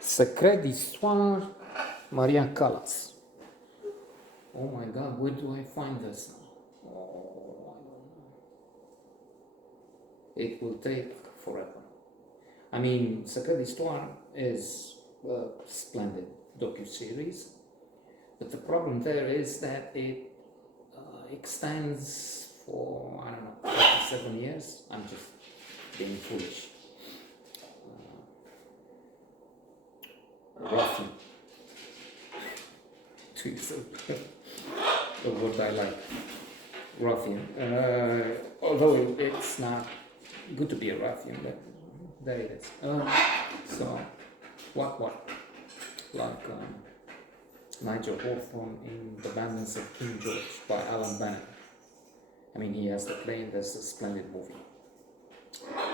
Secret d'Histoire, Maria Callas. Oh my God, where do I find this now? Oh, I don't know. It will take forever. I mean, Secret d'Histoire is a splendid docu-series, but the problem there is that it extends for, I don't know, 37 years. I'm just being foolish. Roughly. To use the word I like. Ruffian. Although it's not good to be a ruffian, but there it is. So, what? Like Nigel Hawthorne in The Bandits of King George by Alan Bennett. I mean, he has the play, and there's a splendid movie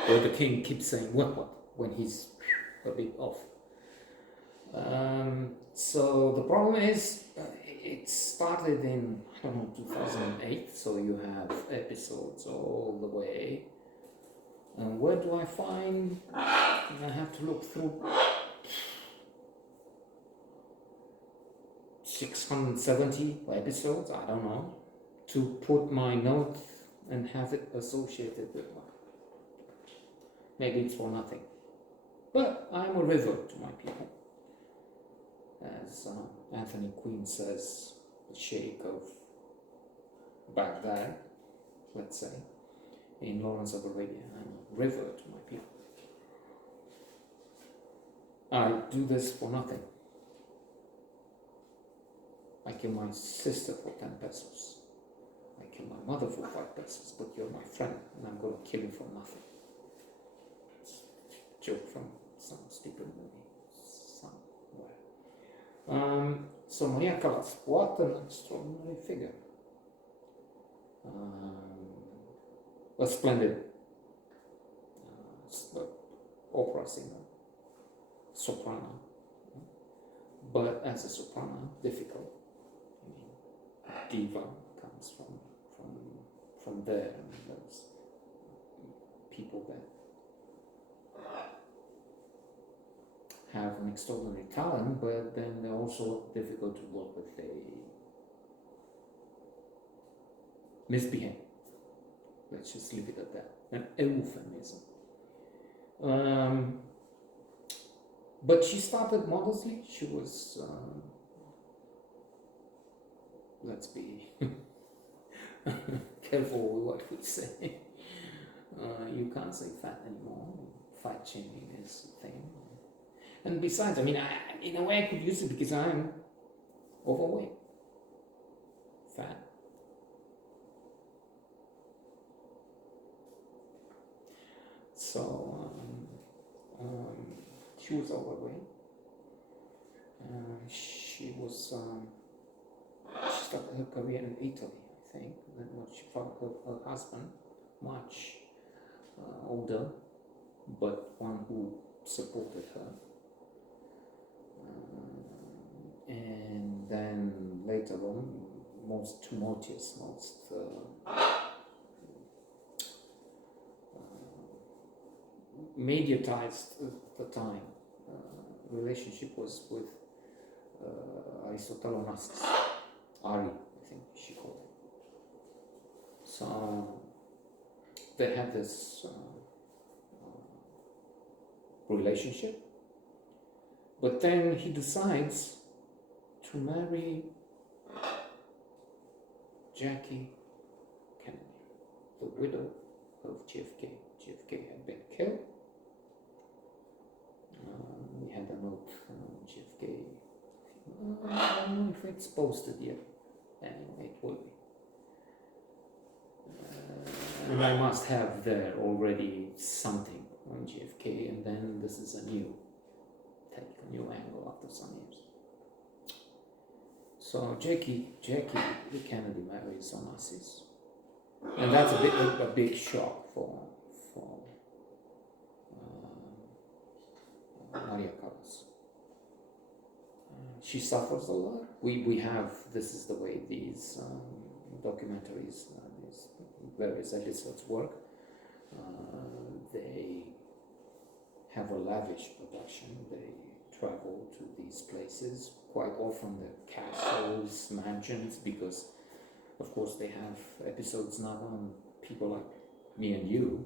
where the king keeps saying what when he's a bit off. So the problem is, it started in, I don't know, 2008, so you have episodes all the way. And where do I find? I have to look through 670 episodes, I don't know, to put my note and have it associated with one. Maybe it's for nothing. But I'm a river to my people. As Anthony Quinn says, the Sheikh of Baghdad, let's say, in Lawrence of Arabia, I'm a river to my people. I do this for nothing. I kill my sister for 10 pesos. I kill my mother for 5 pesos, but you're my friend, and I'm going to kill you for nothing. It's a joke from some stupid movie somewhere. So Maria Callas, what an extraordinary figure. A splendid opera singer, soprano, but as a soprano, difficult. I mean, diva comes from there, and there's people that have an extraordinary talent, but then they're also difficult to work with. They misbehave. Let's just leave it at that. An euphemism. But she started modestly. She was, let's be careful with what we say. You can't say fat anymore. Fat shaming is a thing. And besides, I mean, in a way I could use it because I'm overweight, fat. So she was overweight. She started her career in Italy, I think. Then she found her husband, much older, but one who supported her. And then later on, most tumultuous, most mediatized at the time relationship was with Aristotle Onassis, Ari, I think she called it. So they had this relationship, but then he decides to marry Jackie Kennedy, the widow of JFK. JFK had been killed. We had a note from JFK. I don't know if it's posted yet. Anyway, it will be. And I must have there already something on JFK, and then this is a new angle after some years. So Jackie Kennedy marries Onassis, and that's a big shock for Maria Callas. She suffers a lot. We have, this is the way these documentaries, these various episodes work. They have a lavish production. They travel to these places. Quite often the castles, mansions, because of course they have episodes not on people like me and you,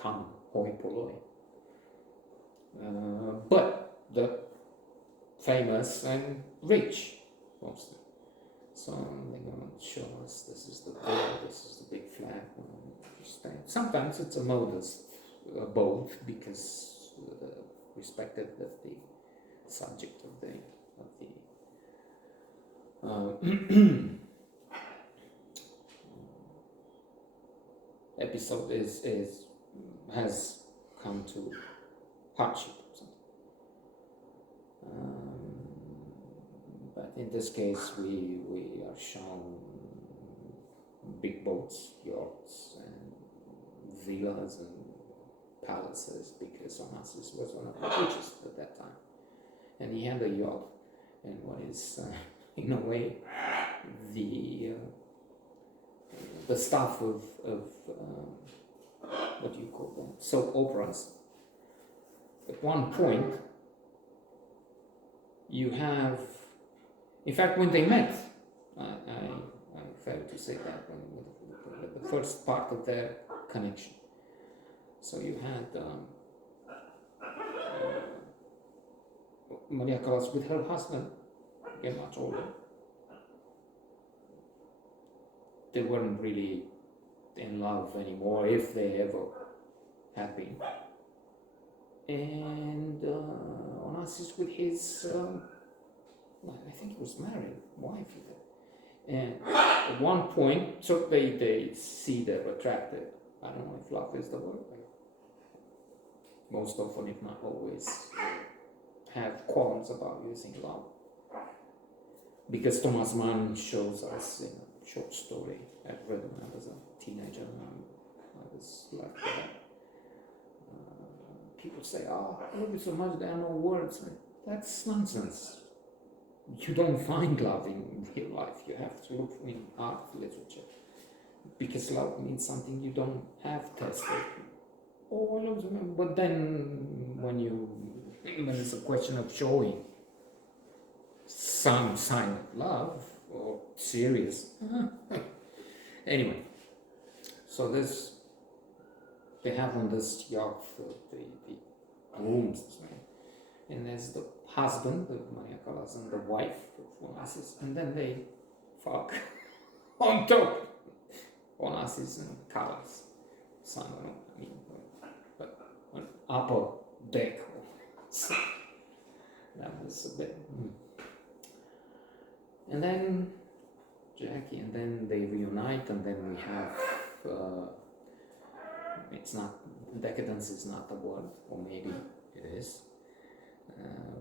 come hoi polloi, but the famous and rich mostly. So they're going to show us this is the boat, this is the big flag. Sometimes it's a modest boat because respected of the subject of the episode has come to hardship. But in this case, we are shown big boats, yachts, and villas and palaces, because Onassis was one of the richest at that time, and he had a yacht, and what is in a way the stuff of what do you call them, soap operas. At one point you have, in fact, when they met, I failed to say that when the first part of their connection. So you had Maria Callas with her husband, again much older. They weren't really in love anymore, if they ever had been. And Onassis with his, I think he was married, wife even. And at one point, so they see they're attracted. I don't know if love is the word. Most often, if not always, have qualms about using love. Because Thomas Mann shows us in a short story I've read when I was a teenager, and I was like that. People say, oh, I love you so much, there are no words. That's nonsense. You don't find love in real life. You have to look in art, literature. Because love means something you don't have tested. Oh, I love you. But then when it's a question of showing some sign of love or serious. Anyway, so they have on this yacht the grooms, and there's the husband of Maria Callas and the wife of Onassis, and then they fuck on top. Onassis and Callas, but on upper deck. So that was a bit. And then Jackie, and then they reunite, and then we have. It's not, decadence is not the word, or maybe it is.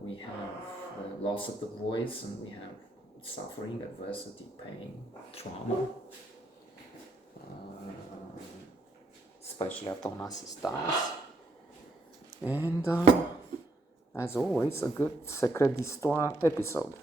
We have the loss of the voice, and we have suffering, adversity, pain, trauma. Especially after Onassis dies. And as always, a good Secret d'Histoire episode.